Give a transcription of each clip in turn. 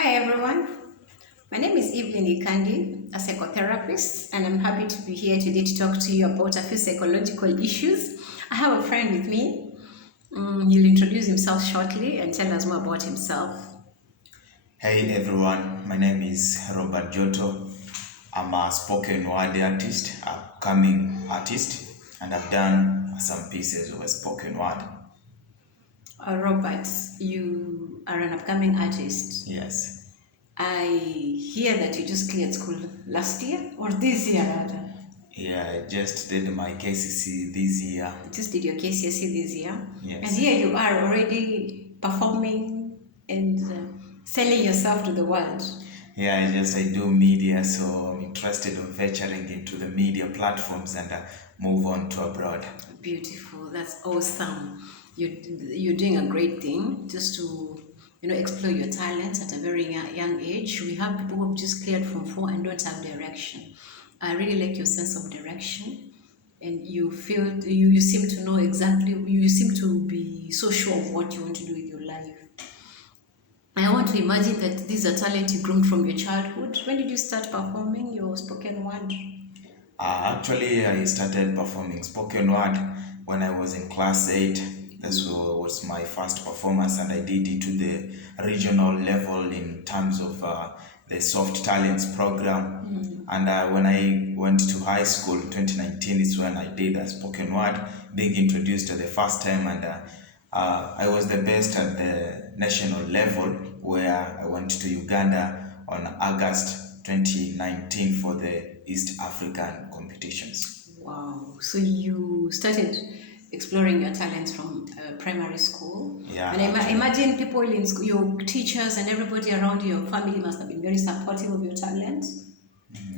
Hi everyone, my name is Evelyn Ikandi, a psychotherapist, and I'm happy to be here today to talk to you about a few psychological issues. I have a friend with me. He'll introduce himself shortly and tell us more about himself. Hey everyone, my name is Robert Joto. I'm a spoken word artist, upcoming artist, and I've done some pieces of a spoken word. Robert, you are an upcoming artist. Yes. I hear that you just cleared school last year or this year rather. Yeah, I just did my KCC this year. You just did your KCSE this year. And Yes. here you are already performing and selling yourself to the world. Yeah, I do media, so I'm interested in venturing into the media platforms and move on to abroad. Beautiful. That's awesome. You're doing a great thing just to explore your talents at a very young age. We have people who have just cleared from four and don't have direction. I really like your sense of direction, and you seem to know exactly. You seem to be so sure of what you want to do with your life. I want to imagine that this is a talent you groomed from your childhood. When did you start performing your spoken word? Actually, I started performing spoken word when I was in class 8. Was my first performance, and I did it to the regional level in terms of the soft talents program. And when I went to high school, 2019 is when I did a spoken word, being introduced for the first time, and I was the best at the national level, where I went to Uganda on August 2019 for the East African competitions. Wow. So you started exploring your talents from primary school. Yeah, And imagine people in school, your teachers and everybody around you, your family must have been very supportive of your talent.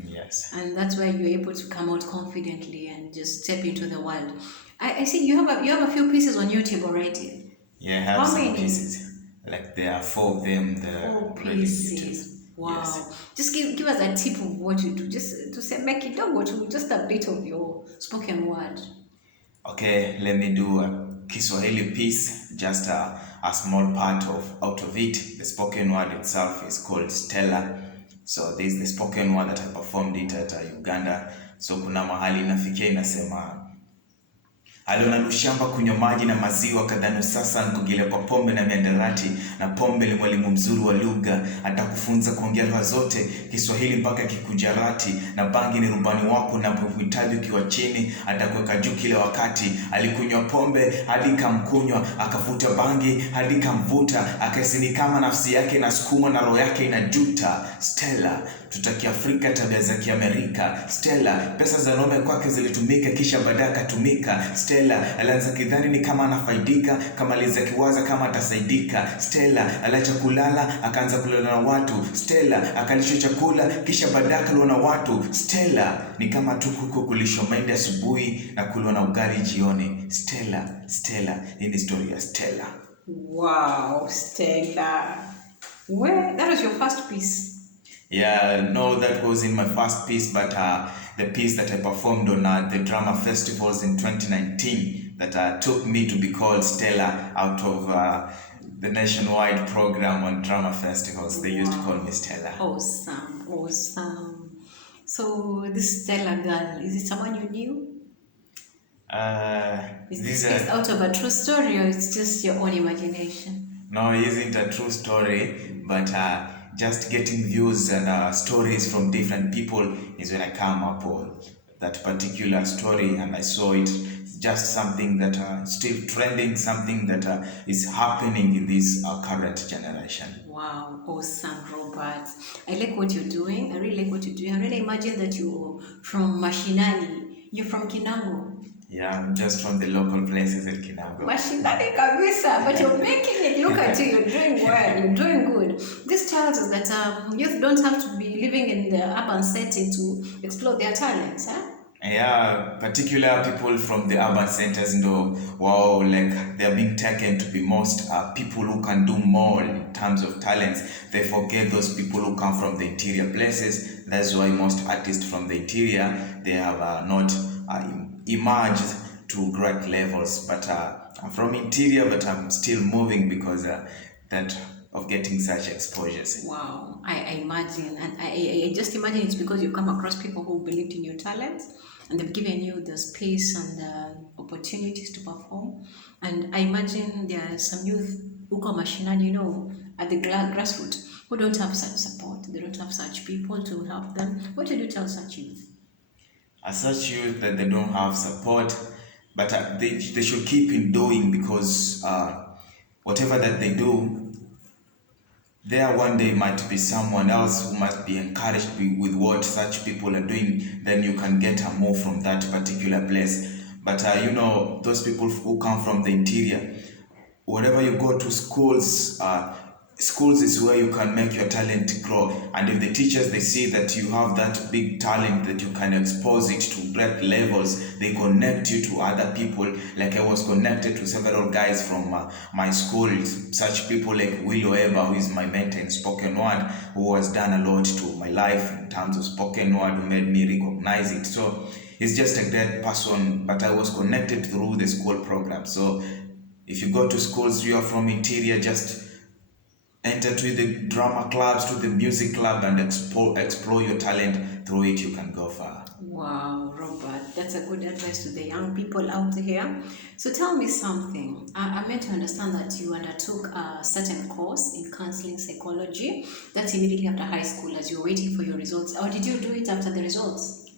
yes. And that's why you're able to come out confidently and just step into the world. I see you have a few pieces on YouTube already. Yeah, I have How some many? pieces. Like there are 4 of them. Four Already on YouTube. pieces. Wow. Yes. Just give us a tip of what you do. Just to say make it don't go to just a bit of your spoken word. Okay, let me do a Kiswahili piece, just a small part of out of it. The spoken word itself is called Stella. So this is the spoken word that I performed it at Uganda. So kuna mahali nafikia inasema aliona Lushamba kunywa maji na maziwa, kadhanu sasa nkugile kwa pombe na miandarati, na pombe ni mwalimu mzuri wa lugha, atakufunza kuongea lugha zote, Kiswahili mpaka kikujarati, na bangi ni rubani wako na kuhitaji ukiwa chini, atakuweka juu kila wakati. Alikunywa pombe hadi kamkunywa, akavuta bangi hadi kamvuta, akasini kama nafsi yake inasukuma na roho yake inajuta. Stella, tutaki Afrika tabia za Kiamerika. Stella, pesa za nome kwake zilitumika kisha baadaye akatumika. Stella, alianza kidhani ni kama anafaidika, kama alianza kiwaza kama atasaidika. Stella, aliacha kulala akaanza kulala na watu. Stella, akalishwa chakula kisha baadaye akaliwa na watu. Stella, ni kama tu kuku kulishwa mahindi asubuhi na kuliwa na ugali jioni. Stella, hii ni story ya Stella. Wow, Stella. Where that was your first piece? Yeah, no, that was in my first piece, but the piece that I performed on the drama festivals in 2019 that took me to be called Stella out of the nationwide program on drama festivals. They used to call me Stella. Awesome. So this Stella girl, is it someone you knew? Is this out of a true story or it's just your own imagination? No, it isn't a true story, but just getting views and stories from different people is when I come up with that particular story, and I saw it just something that still trending, something that is happening in this current generation. Wow, awesome, Robert. I like what you're doing. I really like what you're doing. I really imagine that you're from Mashinani. You're from Kinango. Yeah, I'm just from the local places in Kinango. Mashinani kabisa, but you're making it. Look at you, you're doing well, you're doing good. This tells us that youth don't have to be living in the urban setting to explore their talents, huh? Yeah, particular people from the urban centers know, wow, like they're being taken to be most people who can do more in terms of talents. They forget those people who come from the interior places. That's why most artists from the interior, they have not emerged to great levels. But I'm from interior, but I'm still moving because that of getting such exposures. Wow, I imagine, and I just imagine it's because you come across people who believed in your talent and they've given you the space and the opportunities to perform. And I imagine there are some youth who come machinani, at the grassroots, who don't have such support, they don't have such people to help them. What do you tell such youth? As such youth that they don't have support, but they should keep in doing, because whatever that they do, there one day might be someone else who must be encouraged with what such people are doing. Then you can get a move from that particular place. But those people who come from the interior, wherever you go to schools, schools is where you can make your talent grow. And if the teachers, they see that you have that big talent, that you can expose it to great levels, they connect you to other people. Like I was connected to several guys from my school, such people like Willow Eber, who is my mentor in spoken word, who has done a lot to my life in terms of spoken word, who made me recognize it. So he's just a great person, but I was connected through the school program. So if you go to schools, you are from interior, just enter to the drama clubs, to the music club, and explore your talent. Through it, you can go far. Wow, Robert, that's a good advice to the young people out here. So tell me something. I'm meant to understand that you undertook a certain course in counseling psychology. That's immediately after high school as you were waiting for your results. Or did you do it after the results?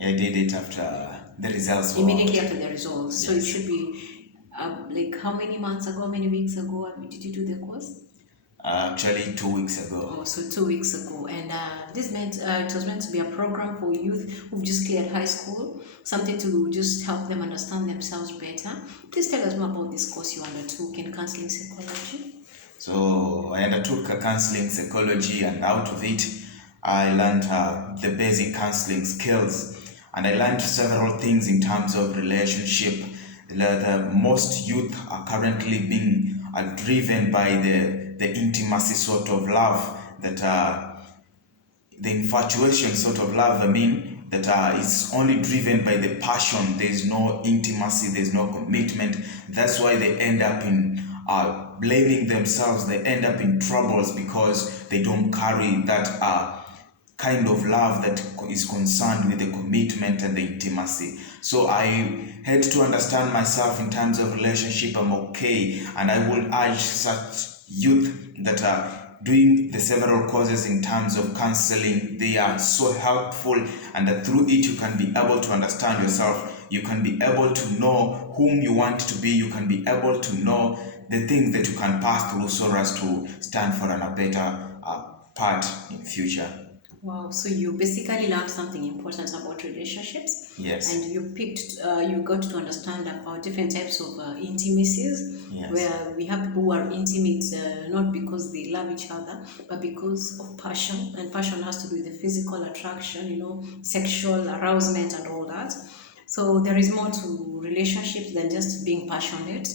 I did it after the results were Immediately out. after the results. Yes. So it should be like how many months ago, how many weeks ago did you do the course? Actually 2 weeks ago. Oh, so 2 weeks ago, and this meant it was meant to be a program for youth who've just cleared high school, something to just help them understand themselves better. Please tell us more about this course you undertook in counseling psychology. So I undertook a counseling psychology, and out of it, I learned the basic counseling skills, and I learned several things in terms of relationship. The most youth are currently being driven by the intimacy sort of love, that the infatuation sort of love, that is only driven by the passion. There's no intimacy, there's no commitment. That's why they end up in blaming themselves. They end up in troubles because they don't carry that kind of love that is concerned with the commitment and the intimacy. So I had to understand myself in terms of relationship. I'm okay, and I will urge such youth that are doing the several courses in terms of counseling. They are so helpful, and that through it you can be able to understand yourself. You can be able to know whom you want to be. You can be able to know the things that you can pass through so as to stand for a better part in future. Wow, so you basically learned something important about relationships. Yes. And you got to understand about different types of intimacies. Yes. Where we have people who are intimate not because they love each other, but because of passion. And passion has to do with the physical attraction, sexual arousement and all that. So there is more to relationships than just being passionate.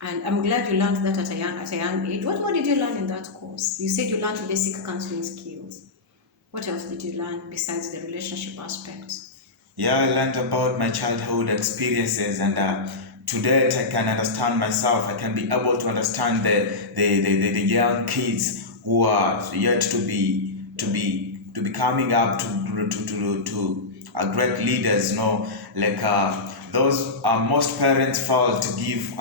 And I'm glad you learned that at a young age. What more did you learn in that course? You said you learned basic counseling skills. What else did you learn besides the relationship aspect? Yeah, I learned about my childhood experiences, and to that I can understand myself. I can be able to understand the young kids who are yet to be coming up to great leaders. Like those most parents fail to give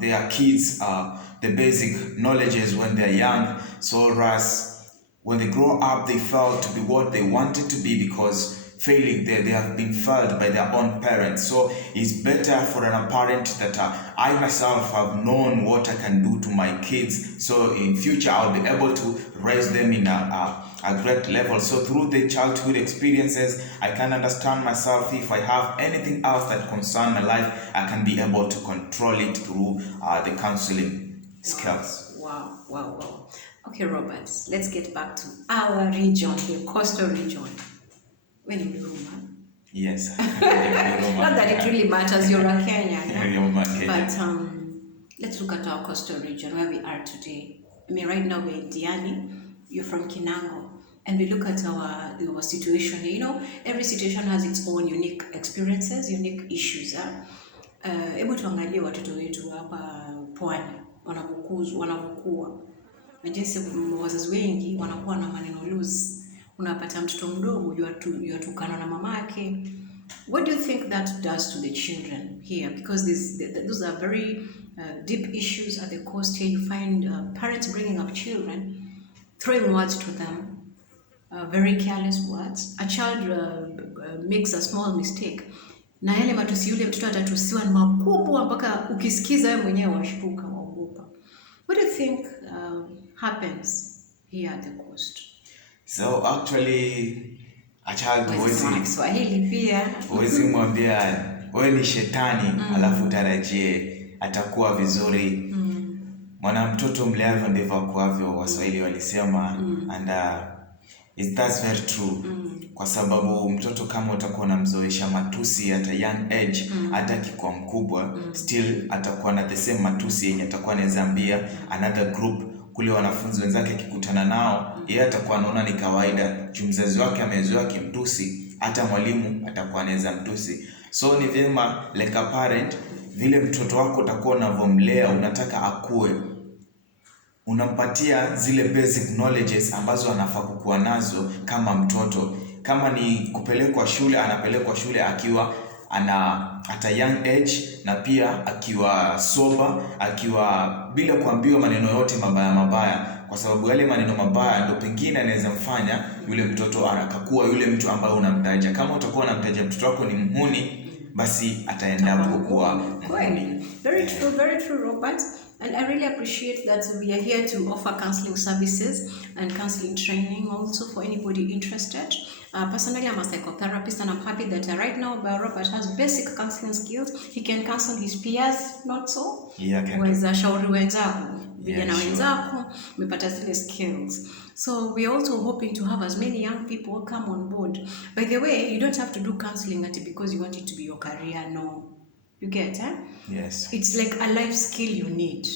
their kids the basic knowledges when they're young, so as when they grow up, they fail to be what they wanted to be, because failing there, they have been failed by their own parents. So it's better for an parent that I myself have known what I can do to my kids. So in future, I'll be able to raise them in a great level. So through the childhood experiences, I can understand myself. If I have anything else that concerns my life, I can be able to control it through the counseling skills. Wow. Okay, Robert, let's get back to our region, the coastal region. When you Roma. Yes. Not that it really matters, you're a Kenyan. Kenya. But let's look at our coastal region where we are today. Right now we're in Diani, you're from Kinango, and we look at our situation. Every situation has its own unique experiences, unique issues. Hebu tuangalie watoto wetu hapa pwani wanavyokuwa. na jinsi wazazi wengi wanakuwa na maneno loose. Unapata mtoto mdogo yatukana na mamake. What do you think that does to the children here? Because those are very deep issues at the coast here. You find parents bringing up children, throwing words to them, very careless words. A child makes a small mistake, na yale matusi yule mtoto atatusiwa ni makubwa mpaka ukisikiza wewe mwenyewe washtuka, waogopa. What do you think happens here at the coast? So actually a child huwezi mwambia wewe ni shetani alafu tarajie atakuwa vizuri. Mwana mtoto mleavyo ndivyo akuavyo, Waswahili walisema. And that's very true. Kwa sababu mtoto kama utakuwa unamzoesha matusi at a young age, hata akikuwa mkubwa still atakuwa na the same matusi yenye atakuwa anaweza ambia another group kule, wanafunzi wenzake akikutana nao, yeye atakuwa anaona ni kawaida. Mzazi wake amezoea kimtusi, hata mwalimu atakuwa anaweza mtusi. So ni vyema like a parent, vile mtoto wako utakuwa unavomlea, unataka akue, unampatia zile basic knowledges ambazo anafaa kuwa nazo kama mtoto. Kama ni kupelekwa shule, anapelekwa shule akiwa at a young age, na pia akiwa sober, akiwa bila kuambiwa maneno yote mabaya, kwa sababu yale maneno mabaya ndio pengine anaweza mfanya yule mtoto akakuwa yule mtu ambaye unamtaja. Kama utakuwa unamtaja mtoto wako ni mhuni, basi ataenda kukua. Very true, Robert. And I really appreciate that we are here to offer counseling services and counseling training also for anybody interested. Personally, I'm a psychotherapist, and I'm happy that right now Robert has basic counseling skills. He can counsel his peers, not so? Yeah, shauri wenzako, vijana wenzako, umepata zile skills. So we are also hoping to have as many young people come on board. By the way, you don't have to do counseling because you want it to be your career, no. You get, eh? Yes. It's like a life skill you need.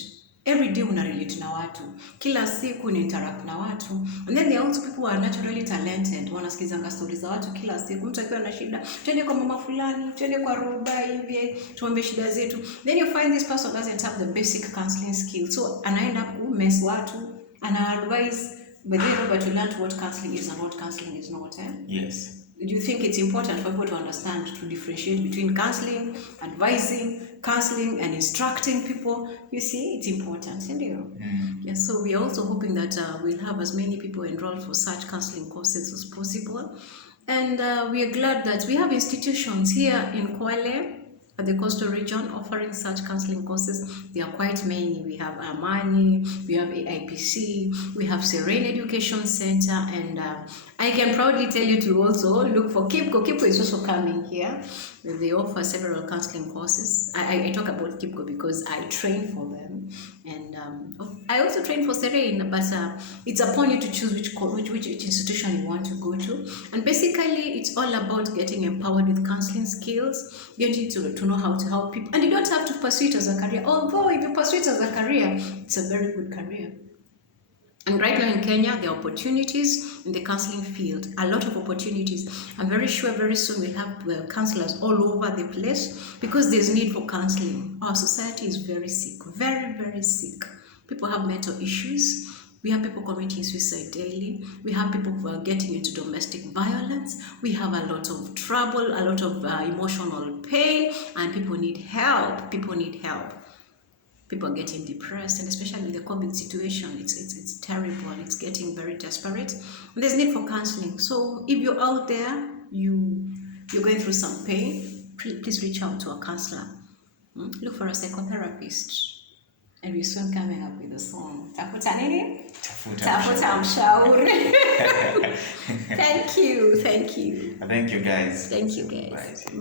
Every day unarelate na watu. Kila siku unainteract na watu. And then there are also people who are naturally talented. Wanasikizanga stories za watu kila siku. Mtu akiwa na shida, twende kwa mama fulani, twende kwa Roba hivi, tuombe shida zetu. Then you find this person doesn't have the basic counseling skills. So anaenda kumess watu, ana-advise, but then Robert will learn what counseling is and what counseling is not, eh? Yes. Do you think it's important for people to understand, to differentiate between counseling, advising, counseling, and instructing people? You see, it's important, isn't it? Yes, so we are also hoping that we'll have as many people enrolled for such counseling courses as possible. And we are glad that we have institutions here in Kwale, at the coastal region, offering such counseling courses. There are quite many. We have Amani, we have AIPC, we have Serene Education Center, and I can proudly tell you to also look for Kipko. Kipko is also coming here. They offer several counseling courses. I talk about Kipko because I train for them, and I also train for Serene, but it's upon you to choose which institution you want to go to. And basically, it's all about getting empowered with counseling skills, getting to know how to help people. And you don't have to pursue it as a career, although if you pursue it as a career, it's a very good career. And right now in Kenya, there are opportunities in the counseling field, a lot of opportunities. I'm very sure very soon we'll have counselors all over the place because there's need for counseling. Our society is very sick, very, very sick. People have mental issues. We have people committing suicide daily. We have people who are getting into domestic violence. We have a lot of trouble, a lot of emotional pain, and people need help. People need help. People are getting depressed, and especially in the COVID situation, it's terrible. It's getting very desperate. And there's need for counseling. So if you're out there, you're going through some pain, please reach out to a counselor. Look for a psychotherapist. And we're soon coming up with a song. Tafuta nini? Tafuta mshauri. Thank you. Thank you, guys. Thank you, guys. Bye.